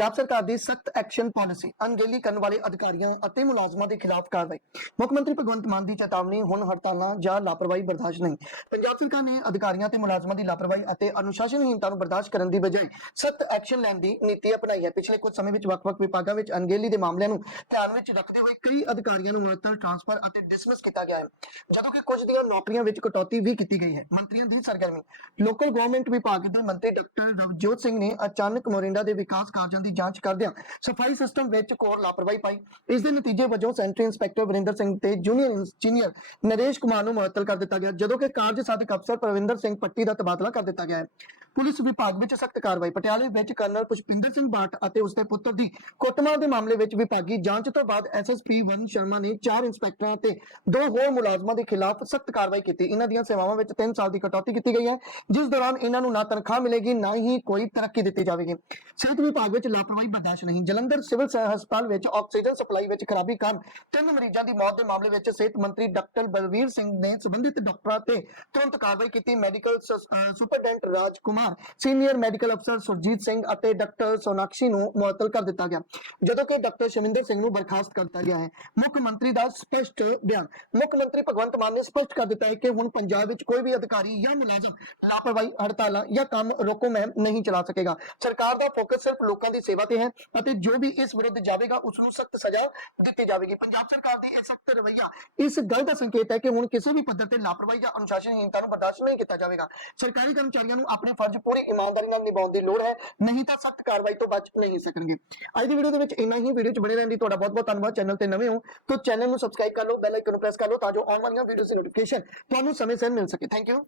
ਪੰਜਾਬ ਸਰਕਾਰ ਦੀ ਸਖਤ action policy ਅਣਗਹਿਲੀ ਕਰਨ ਵਾਲੇ ਅਧਿਕਾਰੀਆਂ ਅਤੇ ਮੁਲਾਜ਼ਮਾਂ ਦੇ ਖਿਲਾਫ ਕਾਰਵਾਈ। ਮੁੱਖ ਮੰਤਰੀ ਭਗਵੰਤ ਮਾਨ ਦੀ ਚੇਤਾਵਨੀ ਹੁਣ ਹੜਤਾਲਾਂ ਜਾਂ ਲਾਪਰਵਾਹੀ ਬਰਦਾਸ਼ਤ ਨਹੀਂ। ਪੰਜਾਬ ਸਰਕਾਰ ਨੇ ਅਧਿਕਾਰੀਆਂ ਤੇ ਮੁਲਾਜ਼ਮਾਂ ਦੀ ਲਾਪਰਵਾਹੀ ਅਤੇ ਅਨੁਸ਼ਾਸਨਹੀਨਤਾ ਨੂੰ ਬਰਦਾਸ਼ਤ ਕਰਨ ਦੀ ਬਜਾਏ ਸਖਤ ਐਕਸ਼ਨ ਲੈਣ ਦੀ ਨੀਤੀ ਅਪਣਾਈ ਹੈ। ਪਿਛਲੇ ਕੁਝ ਸਮੇਂ ਵਿੱਚ ਵੱਖ-ਵੱਖ ਵਿਭਾਗਾਂ ਵਿੱਚ ਅਣਗਹਿਲੀ ਦੇ ਮਾਮਲਿਆਂ ਨੂੰ ਧਿਆਨ ਵਿੱਚ ਰੱਖਦੇ ਹੋਏ ਕਈ ਅਧਿਕਾਰੀਆਂ ਨੂੰ ਮੁਅੱਤਲ ਟ੍ਰਾਂਸਫਰ ਅਤੇ ਡਿਸਮਿਸ ਕੀਤਾ ਗਿਆ ਹੈ। ਜਦੋਂ ਕਿ ਕੁਝ ਦੀਆਂ ਨੌਕਰੀਆਂ ਵਿੱਚ ਕਟੌਤੀ ਵੀ ਕੀਤੀ ਗਈ ਹੈ। ਮੰਤਰੀਆਂ ਦੀ ਸਰਗਰਮੀ। ਲੋਕਲ ਗਵਰਨਮੈਂਟ ਵਿਭਾਗ ਦੇ ਮੰਤਰੀ ਡਾਕਟਰ ਰਵਜੋਤ ਸਿੰਘ ਨੇ ਅਚਾਨਕ ਮੋਰਿੰਡਾ ਦੇ ਵਿਕਾਸ ਕਾਰਜਾਂ ਦੀ ਜਾਂਚ ਕਰਦਿਆਂ ਸਫ਼ਾਈ ਸਿਸਟਮ ਵਿੱਚ ਕੋਰ ਲਾਪਰਵਾਹੀ ਪਾਈ। ਇਸ ਦੇ ਨਤੀਜੇ ਵਜੋਂ ਸੈਂਟਰੀ ਇੰਸਪੈਕਟਰ ਵਰਿੰਦਰ ਸਿੰਘ ਤੇ ਜੂਨੀਅਰ ਇੰਜੀਨੀਅਰ ਨਰੇਸ਼ ਕੁਮਾਰ ਨੂੰ ਮੁਅੱਤਲ ਕਰ ਦਿੱਤਾ ਗਿਆ, ਜਦੋਂ ਕਿ ਕਾਰਜ ਸਾਧਕ ਅਫਸਰ ਪ੍ਰਵਿੰਦਰ ਸਿੰਘ ਪੱਟੀ ਦਾ ਤਬਾਦਲਾ ਕਰ ਦਿੱਤਾ ਗਿਆ ਹੈ। ਪੁਲਿਸ ਵਿਭਾਗ ਵਿੱਚ ਸਖਤ ਕਾਰਵਾਈ। ਪਟਿਆਲੇ ਵਿੱਚ ਕਰਨਲ ਪੁਸ਼ਪਿੰਦਰ ਸਿੰਘ ਬਾਟ ਅਤੇ ਉਸਦੇ ਪੁੱਤਰ ਦੀ ਕੁੱਟਮਾਰ ਦੇ ਮਾਮਲੇ ਵਿੱਚ ਵਿਭਾਗੀ ਜਾਂਚ ਤੋਂ ਬਾਅਦ ਐਸਐਸਪੀ ਵਨ ਸ਼ਰਮਾ ਨੇ ਚਾਰ ਇੰਸਪੈਕਟਰਾਂ ਤੇ ਦੋ ਹੋਰ ਮੁਲਾਜ਼ਮਾਂ ਦੇ ਖਿਲਾਫ ਸਖਤ ਕਾਰਵਾਈ ਕੀਤੀ। ਇਹਨਾਂ ਦੀਆਂ ਸੇਵਾਵਾਂ ਵਿੱਚ 3 ਸਾਲ ਦੀ ਕਟੌਤੀ ਕੀਤੀ ਗਈ ਹੈ। ਜਿਸ ਦੌਰਾਨ ਇਹਨਾਂ ਨੂੰ ਨਾ ਤਨਖਾਹ ਮਿਲੇਗੀ, ਨਾ ਹੀ ਕੋਈ ਤਰੱਕੀ ਦਿੱਤੀ ਜਾਵੇਗੀ। ਸਿਹਤ ਵਿਭਾਗ ਵਿੱਚ ਲਾਪਰਵਾਹੀ ਬਰਦਾਸ਼ਤ ਨਹੀਂ। ਜਲੰਧਰ ਸਿਵਲ ਹਸਪਤਾਲ ਵਿੱਚ ਆਕਸੀਜਨ ਸਪਲਾਈ ਵਿੱਚ ਖਰਾਬੀ ਕਾਰਨ ਤਿੰਨ ਮਰੀਜ਼ਾਂ ਦੀ ਮੌਤ ਦੇ ਮਾਮਲੇ ਵਿੱਚ ਸਿਹਤ ਮੰਤਰੀ ਡਾਕਟਰ ਬਲਵੀਰ ਸਿੰਘ ਨੇ ਸੰਬੰਧਿਤ ਡਾਕਟਰਾਂ ਤੇ ਤੁਰੰਤ ਕਾਰਵਾਈ ਕੀਤੀ। Medical superintendent Raj Kumar senior medical ਅਫਸਰ ਸੁਰਜੀਤ ਸਿੰਘ ਅਤੇ ਡਾਕਟਰ ਸੋਨਾਕਸ਼ੀ ਨੂੰ ਮੁਅੱਤਲ ਕਰ ਦਿੱਤਾ ਗਿਆ। ਜਦੋਂ ਕਿ ਡਾਕਟਰ ਸ਼ਮਿੰਦਰ ਸਿੰਘ ਨੂੰ ਬਰਖਾਸਤ ਕਰ ਦਿੱਤਾ ਗਿਆ ਹੈ। ਮੁੱਖ ਮੰਤਰੀ ਦਾ ਸਪਸ਼ਟ ਬਿਆਨ। ਮੁੱਖ ਮੰਤਰੀ ਭਗਵੰਤ ਮਾਨ ਨੇ ਸਪਸ਼ਟ ਕਰ ਦਿੱਤਾ ਹੈ ਕਿ ਹੁਣ ਪੰਜਾਬ ਵਿੱਚ ਕੋਈ ਵੀ ਅਧਿਕਾਰੀ ਜਾਂ ਮੁਲਾਜ਼ਮ ਲਾਪਰਵਾਹੀ, ਹੜਤਾਲਾਂ ਜਾਂ ਕੰਮ ਰੋਕੋ ਮੁਹਿੰਮ ਨਹੀਂ ਚਲਾ ਸਕੇਗਾ। ਸਰਕਾਰ ਦਾ ਫੋਕਸ ਸਿਰਫ ਲੋਕਾਂ ਦੀ ਸੇਵਾ ਤੇ ਹੈ ਅਤੇ ਜੋ ਵੀ ਇਸ ਵਿਰੁੱਧ ਜਾਵੇਗਾ ਉਸ ਨੂੰ ਸਖਤ ਸਜ਼ਾ ਦਿੱਤੀ ਜਾਵੇਗੀ। ਪੰਜਾਬ ਸਰਕਾਰ ਦੀ ਇਹ ਸਖਤ ਰਵੱਈਆ, ਇਸ ਗੱਲ ਦਾ ਸੰਕੇਤ ਹੈ ਕਿ ਹੁਣ ਕਿਸੇ ਵੀ ਪੱਧਰ ਤੇ ਲਾਪਰਵਾਹੀ ਜਾਂ ਅਨੁਸ਼ਾਸਨਹੀਨਤਾ ਨੂੰ ਬਰਦਾਸ਼ਤ ਨਹੀਂ ਕੀਤਾ ਜਾਵੇਗਾ। ਸਰਕਾਰੀ ਕਰਮਚਾਰੀਆਂ ਨੂੰ ਆਪਣੇ ਫਰਜ਼ ਪੂਰੀ ਇਮਾਨਦਾਰੀ ਨਾਲ ਨਿਭਾਉਣ ਦੀ ਲੋੜ ਹੈ, ਨਹੀਂ ਤਾਂ ਸਖਤ ਕਾਰਵਾਈ ਤੋਂ ਬਚ ਨਹੀਂ ਸਕਣਗੇ। ਅੱਜ ਦੀ ਵੀਡੀਓ ਦੇ ਵਿੱਚ ਇੰਨਾ ਹੀ। ਵੀਡੀਓ 'ਚ ਬਣੇ ਰਹਿਣ ਦੀ ਤੁਹਾਡਾ ਬਹੁਤ ਬਹੁਤ ਧੰਨਵਾਦ। ਚੈਨਲ ਤੇ ਨਵੇਂ ਹੋ ਤਾਂ ਚੈਨਲ ਨੂੰ ਸਬਸਕ੍ਰਾਈਬ ਕਰ ਲਓ, ਬੈਲ ਆਈਕਨ ਨੂੰ ਪ੍ਰੈਸ ਕਰ ਲਓ ਤਾਂ ਜੋ ਆਉਣ ਵਾਲੀਆਂ ਵੀਡੀਓਜ਼ ਦੀ ਨੋਟੀਫਿਕੇਸ਼ਨ ਤੁਹਾਨੂੰ ਸਮੇਂ ਸਿਰ ਮਿਲ ਸਕੇ। Thank you